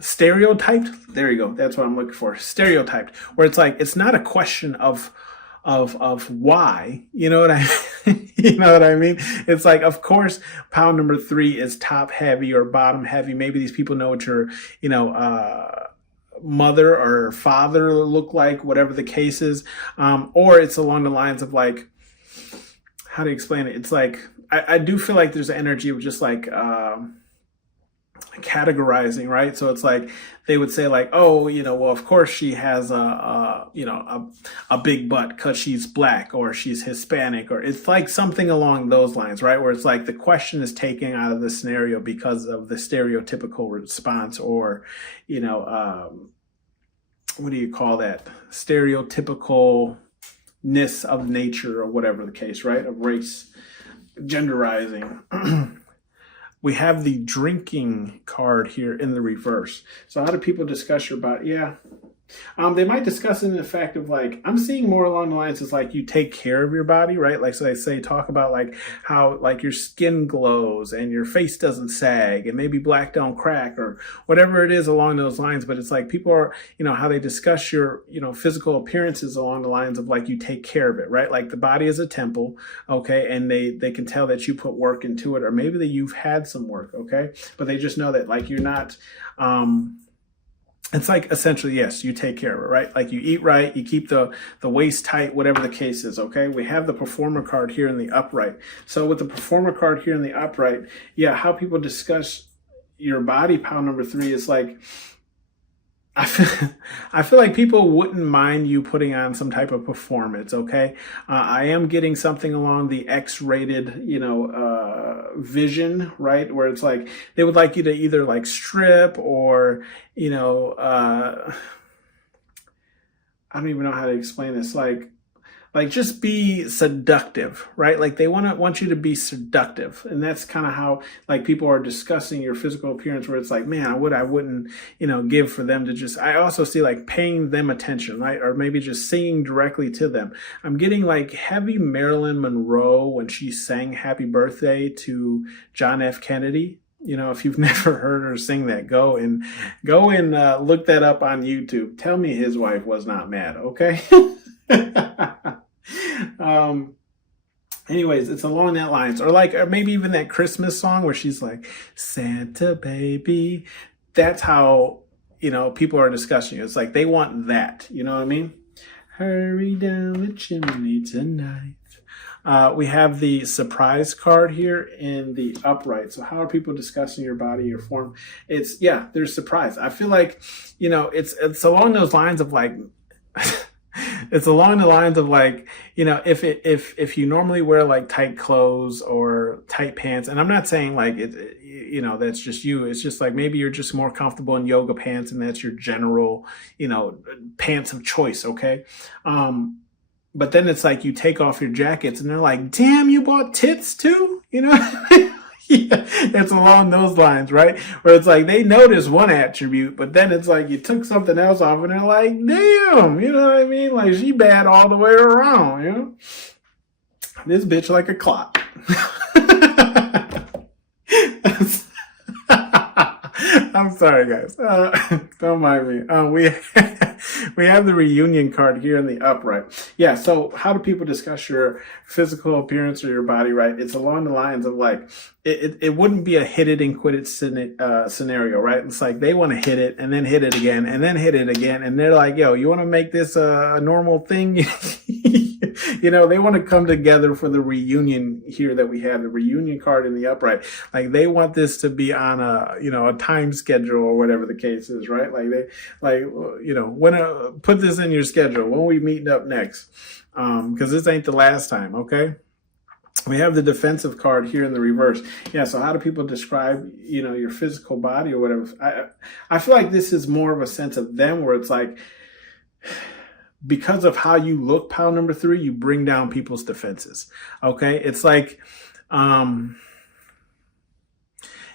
stereotyped. There you go. That's what I'm looking for. Stereotyped, where it's like it's not a question of why. You know what I you know what I mean? It's like, of course, pound number 3 is top heavy or bottom heavy. Maybe these people know what your mother or father look like, whatever the case is, or it's along the lines of like, how to explain it? It's like I do feel like there's an energy of just like categorizing, right? So it's like they would say like, oh, well, of course she has a big butt because she's black or she's Hispanic, or it's like something along those lines, right? Where it's like the question is taken out of the scenario because of the stereotypical response, or what do you call that? Stereotypicalness of nature, or whatever the case, right? Of race, genderizing. We have the drinking card here in the reverse. So how do people discuss your body? Yeah. They might discuss it in the fact of like, I'm seeing more along the lines as like you take care of your body, right? Like, so they say, talk about like how like your skin glows and your face doesn't sag and maybe black don't crack or whatever it is along those lines. But it's like people are, how they discuss your, physical appearances along the lines of like you take care of it, right? Like the body is a temple, okay? And they can tell that you put work into it, or maybe that you've had some work, okay? But they just know that like you're not, it's like essentially, yes, you take care of it, right? Like you eat right, you keep the waist tight, whatever the case is, okay? We have the performer card here in the upright. So with the performer card here in the upright, yeah, how people discuss your body, pound number 3, is like, I feel like people wouldn't mind you putting on some type of performance, okay? I am getting something along the X-rated, vision, right? Where it's like they would like you to either like strip or, I don't even know how to explain this. Like just be seductive, right? Like they want you to be seductive. And that's kind of how like people are discussing your physical appearance, where it's like, man, I wouldn't, give for them to just, I also see like paying them attention, right? Or maybe just singing directly to them. I'm getting like heavy Marilyn Monroe when she sang Happy Birthday to John F. Kennedy. If you've never heard her sing that, go and look that up on YouTube. Tell me his wife was not mad, okay? Anyways, it's along that lines, or maybe even that Christmas song where she's like, Santa baby. That's how, people are discussing it. It's like they want that, you know what I mean? Hurry down the chimney tonight. We have the surprise card here in the upright. So how are people discussing your body, your form? There's surprise. I feel like, it's along those lines of like, it's along the lines of like, if you normally wear like tight clothes or tight pants, and I'm not saying like that's just you. It's just like maybe you're just more comfortable in yoga pants, and that's your general, pants of choice. Okay. But then it's like you take off your jackets and they're like, damn, you bought tits too? Yeah, it's along those lines, right? Where it's like they notice one attribute, but then it's like you took something else off and they're like, damn, you know what I mean? Like she bad all the way around, This bitch like a clock. I'm sorry, guys. Don't mind me. We have the reunion card here in the upright. Yeah, so how do people discuss your physical appearance or your body, right? It's along the lines of like, it wouldn't be a hit it and quit it scenario, right? It's like they want to hit it and then hit it again and then hit it again. And they're like, yo, you want to make this a normal thing? They want to come together for the reunion here that we have, the reunion card in the upright. Like they want this to be on a time schedule or whatever the case is, right? When put this in your schedule. When are we meeting up next? Because this ain't the last time, okay? We have the defensive card here in the reverse. Yeah, so how do people describe, your physical body or whatever? I feel like this is more of a sense of them where it's like, because of how you look, pound number 3, you bring down people's defenses. Okay. It's like,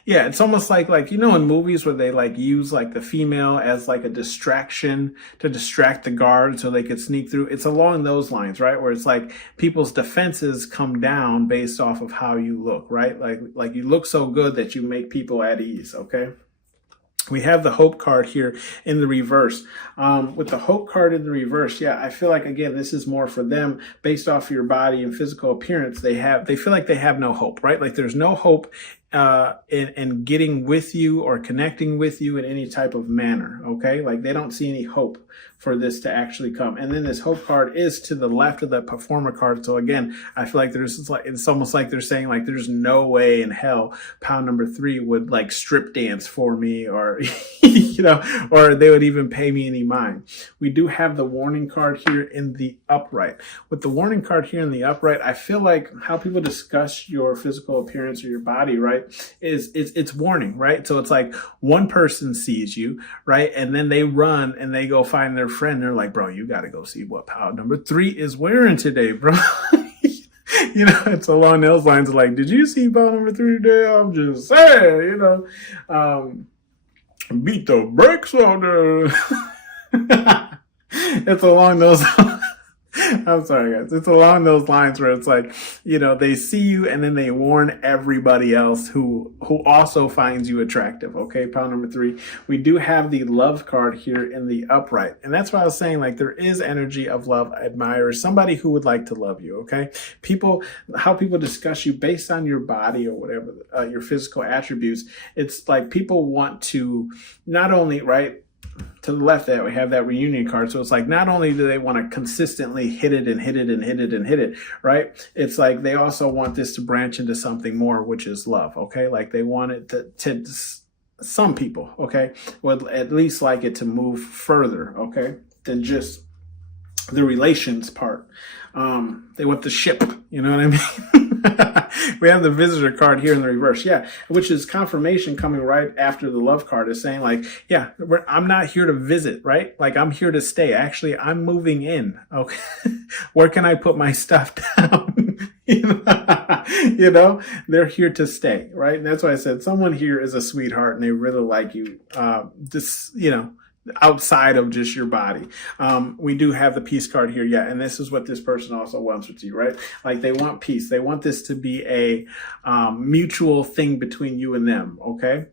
Yeah, it's almost like in movies where they like use like the female as like a distraction to distract the guard so they could sneak through. It's along those lines, right? Where it's like people's defenses come down based off of how you look, right? Like you look so good that you make people at ease, okay? We have the hope card here in the reverse. With the hope card in the reverse, yeah, I feel like, again, this is more for them based off your body and physical appearance. They feel like they have no hope, right? Like there's no hope in getting with you or connecting with you in any type of manner, okay? Like they don't see any hope for this to actually come. And then this hope card is to the left of the performer card. So again, I feel like it's almost like they're saying like there's no way in hell pound number 3 would like strip dance for me, or or they would even pay me any mind. We do have the warning card here in the upright. With the warning card here in the upright, I feel like how people discuss your physical appearance or your body, right, is it's warning, right? So it's like one person sees you, right, and then they run and they go find their friend. They're like, bro, you got to go see what pound number 3 is wearing today, bro. It's along those lines of like, did you see pound number 3 today? I'm just saying, beat the brakes on the. It's along those. I'm sorry, guys. It's along those lines where it's like, they see you and then they warn everybody else who also finds you attractive. Okay, pound number 3. We do have the love card here in the upright. And that's why I was saying, like, there is energy of love, admirers, somebody who would like to love you. Okay, how people discuss you based on your body or whatever, your physical attributes. It's like people want to not only, right, to the left that we have that reunion card. So it's like not only do they want to consistently hit it and hit it and hit it and hit it, right? It's like they also want this to branch into something more, which is love, okay? Like they want it to some people, okay, would at least like it to move further, okay, than just the relations part. They want the ship, you know what I mean? We have the visitor card here in the reverse, yeah, which is confirmation coming right after the love card is saying like, yeah, I'm not here to visit, right? Like I'm here to stay. Actually, I'm moving in. Okay, where can I put my stuff down? They're here to stay, right? And that's why I said someone here is a sweetheart and they really like you. Outside of just your body. We do have the peace card here. Yeah. And this is what this person also wants with you, right? Like they want peace. They want this to be a mutual thing between you and them. Okay.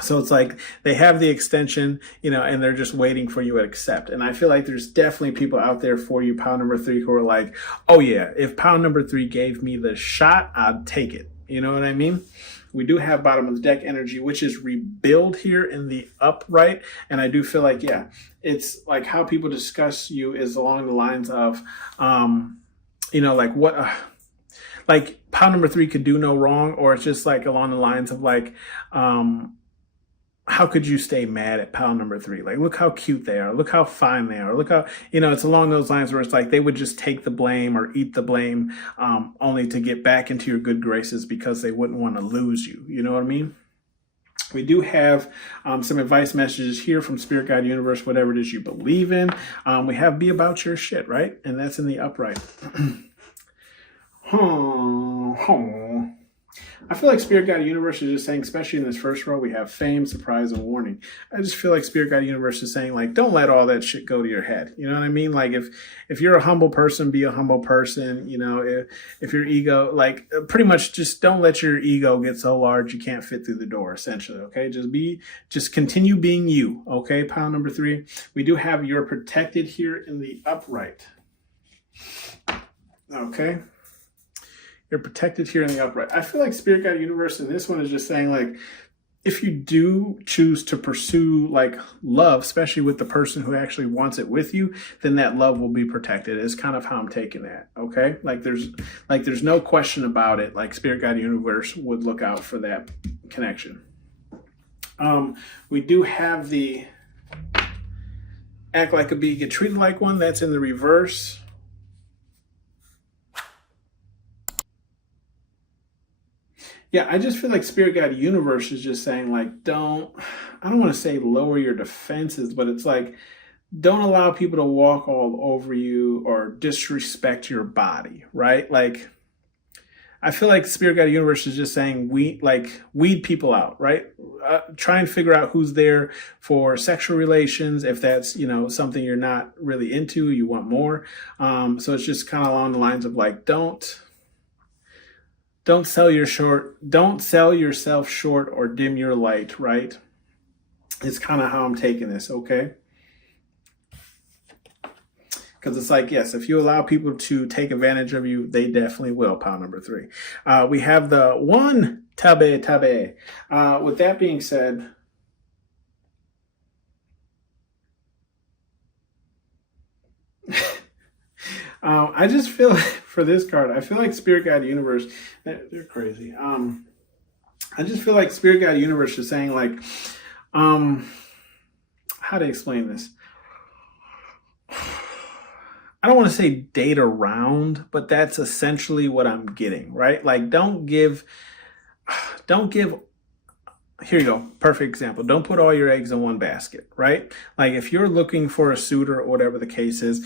So it's like they have the extension, and they're just waiting for you to accept. And I feel like there's definitely people out there for you, pound number 3, who are like, oh yeah, if pound number 3 gave me the shot, I'd take it. You know what I mean? We do have bottom of the deck energy, which is rebuild here in the upright. And I do feel like, yeah, it's like how people discuss you is along the lines of, like what, like pound number 3 could do no wrong, or it's just like along the lines of like, how could you stay mad at pound number 3? Like, look how cute they are. Look how fine they are. Look how, it's along those lines where it's like they would just take the blame or eat the blame only to get back into your good graces because they wouldn't want to lose you. You know what I mean? We do have some advice messages here from Spirit Guide Universe, whatever it is you believe in. We have be about your shit, right? And that's in the upright. I feel like Spirit Guide Universe is just saying, especially in this first row, we have fame, surprise, and warning. I just feel like Spirit Guide Universe is saying, like, don't let all that shit go to your head. You know what I mean? Like, if you're a humble person, be a humble person. If your ego, like, pretty much just don't let your ego get so large you can't fit through the door, essentially, okay? Just continue being you, okay? Pound number 3. We do have you're protected here in the upright. Okay? You're protected here in the upright. I feel like Spirit Guide Universe in this one is just saying, like, if you do choose to pursue, like, love, especially with the person who actually wants it with you, then that love will be protected. Is kind of how I'm taking that, okay? Like, there's no question about it. Like, Spirit Guide Universe would look out for that connection. We do have the act like a bee, get treated like one. That's in the reverse. Yeah, I just feel like Spirit Guide Universe is just saying, like, I don't want to say lower your defenses, but it's like, don't allow people to walk all over you or disrespect your body, right? Like, I feel like Spirit Guide Universe is just saying weed people out, right? Try and figure out who's there for sexual relations. If that's, something you're not really into, you want more. So it's just kind of along the lines of like, don't sell yourself short or dim your light, right? It's kind of how I'm taking this, okay? Because it's like, yes, if you allow people to take advantage of you, they definitely will. Pile number 3. We have the one tabe. With that being said, I just feel for this card, I feel like Spirit Guide Universe, they're crazy. I just feel like Spirit Guide Universe is saying like, how to explain this? I don't want to say date around, but that's essentially what I'm getting, right? Like don't give, here you go. Perfect example. Don't put all your eggs in one basket, right? Like if you're looking for a suitor or whatever the case is,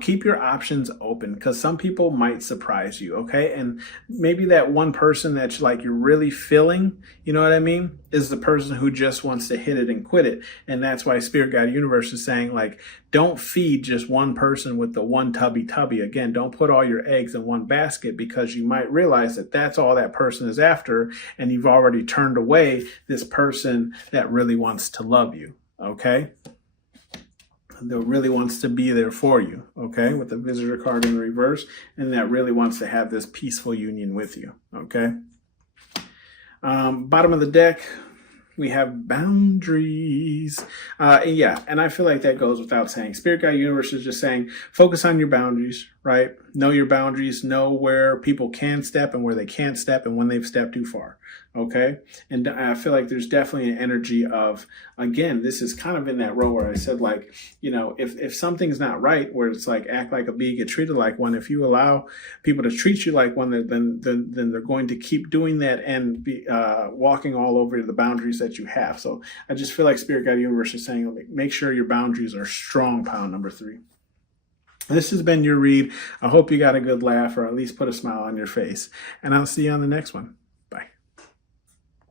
keep your options open because some people might surprise you, okay? And maybe that one person that you're really feeling, you know what I mean, is the person who just wants to hit it and quit it. And that's why Spirit Guide Universe is saying like, don't feed just one person with the one tubby. Again, don't put all your eggs in one basket because you might realize that that's all that person is after and you've already turned away this person that really wants to love you, okay? That really wants to be there for you, okay? With the visitor card in reverse, and that really wants to have this peaceful union with you, okay? Bottom of the deck, we have boundaries. And I feel like that goes without saying. Spirit Guide Universe is just saying, focus on your boundaries, right? Know your boundaries, know where people can step and where they can't step and when they've stepped too far, okay? And I feel like there's definitely an energy of, again, this is kind of in that row where I said like, if something's not right, where it's like act like a bee, get treated like one, if you allow people to treat you like one, then they're going to keep doing that and be walking all over the boundaries that you have. So I just feel like Spirit Guide Universe is saying, make sure your boundaries are strong, pile number 3. This has been your read. I hope you got a good laugh or at least put a smile on your face. And I'll see you on the next one.